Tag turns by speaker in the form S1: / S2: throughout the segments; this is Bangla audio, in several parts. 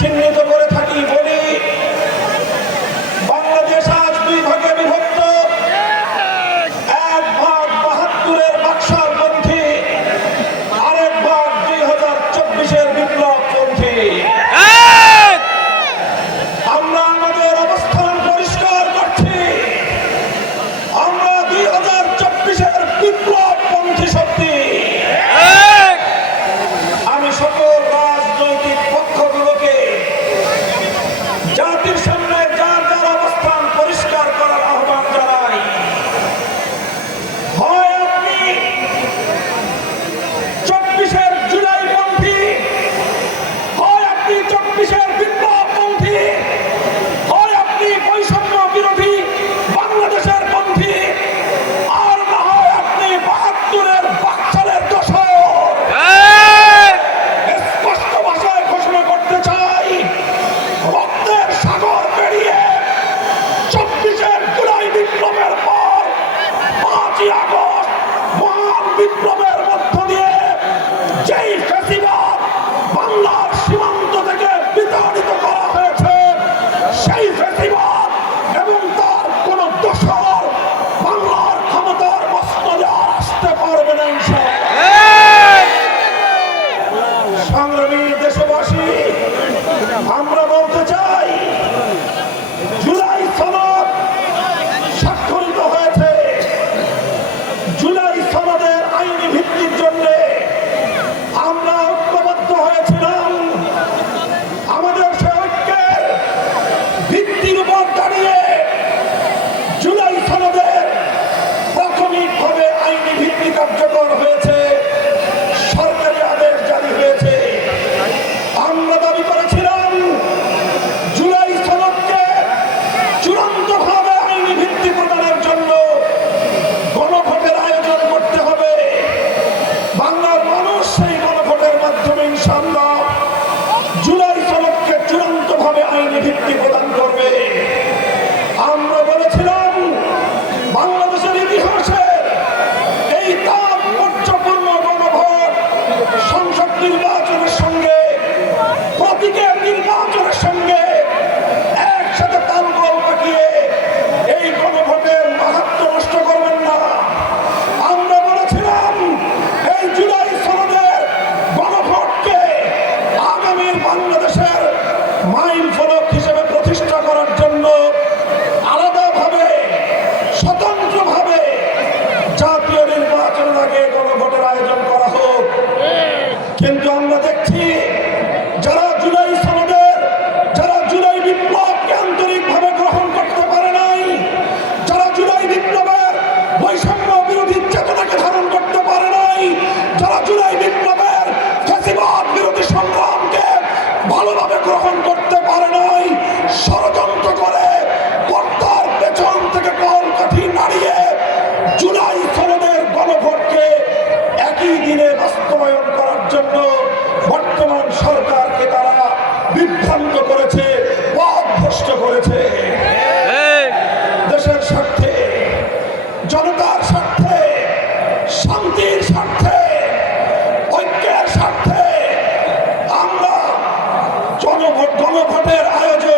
S1: চিহ্নিত কিন্তু আমরা দেখছি যারা জুলাই সনদের যারা জুলাই বিপ্লবকে আন্তরিকভাবে গ্রহণ করতে পারে নাই, যারা জুলাই বিপ্লবের বৈষম্য বিরোধী চেতনাকে ধারণ করতে পারে নাই, যারা জুলাই বিপ্লবের বিরোধী সংগ্রামকে ভালোভাবে গ্রহণ করতে পারে নাই জনভোট গণভোটের আয়োজন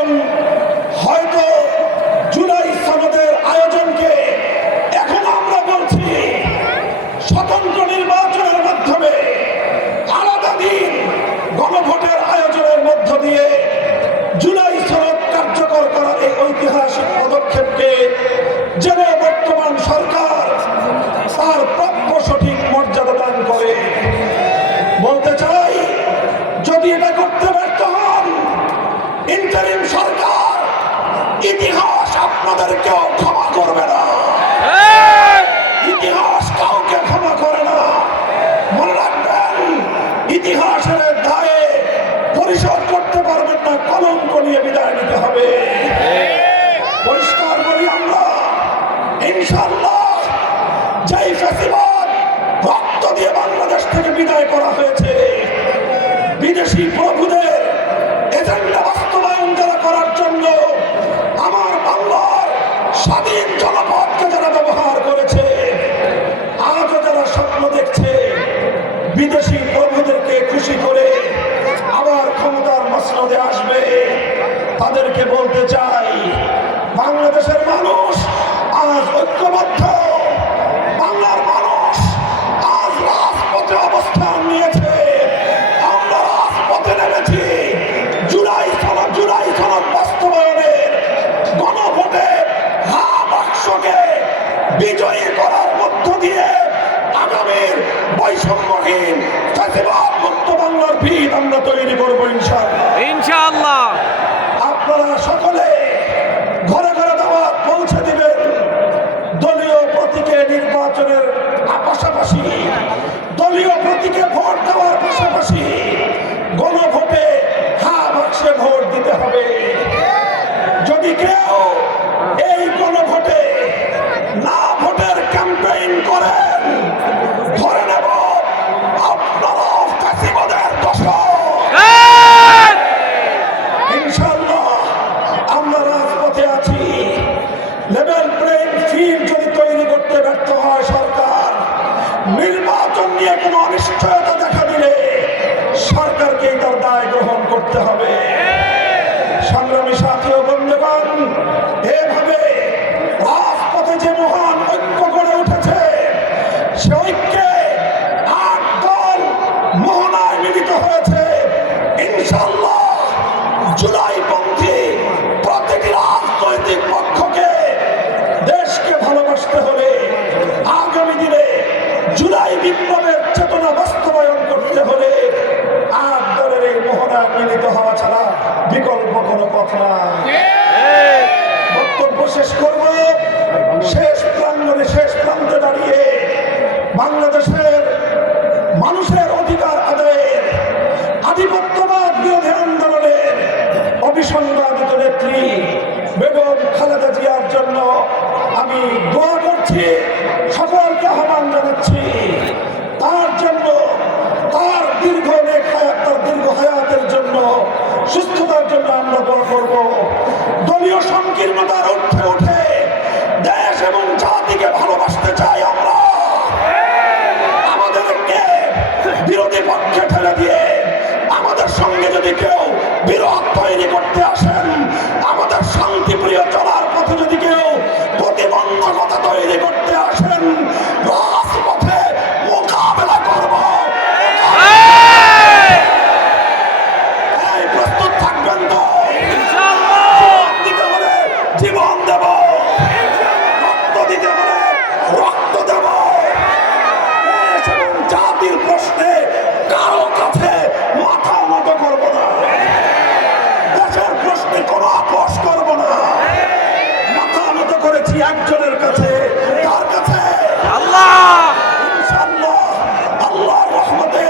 S1: বলতে চাই। বাংলাদেশের মানুষ আজ ঐক্যবদ্ধ। বাংলার মানুষ আজ রাজপথে অবস্থান নিয়েছে। আমরা রাজপথে নেমেছি। জুলাই সনদ জুলাই সনদ বাস্তবায়নের গণভোটে হা বাক্সকে বিজয়ী করার মধ্য দিয়ে আগামীর বৈষম্যহীন ফ্যাসিবাদ মুক্ত বাংলার ভিত আমরা তৈরি করব ইনশাআল্লাহ।
S2: ইনশাআল্লাহ।
S1: প্রতীকে ভোট দেওয়ার অনিশ্চয়তা দেখা দিলে সরকারকে তার দায় গ্রহণ করতে হবে। সংগ্রামী সাথী ও বন্ধুগণ, এভাবে রাজপথে যে মহান ঐক্য গড়ে উঠেছে, সে ঐক্যে আট দল মোহনায় মিলিত হয়েছে। বক্তব্য শেষ করব। স্বাধীনতার জন্য আমরা দোয়া করব। দলীয় সংকীর্ণতার উঠে উঠে দেশ এবং জাতিকে ভালোবাসতে চাই আমরা। আমাদেরকে বিরোধী পক্ষে ঠেলে দিয়ে আমাদের সঙ্গে যদি কেউ বিরোধ তৈরি করতে আসে এসেছি একজনের কাছে। কাছে? আল্লাহ! রহমতে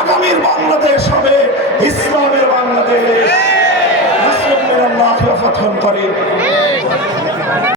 S1: আগামীর বাংলাদেশ হবে ইসলামের বাংলাদেশ। মুসলিমের আল্লাহ ফাতহুন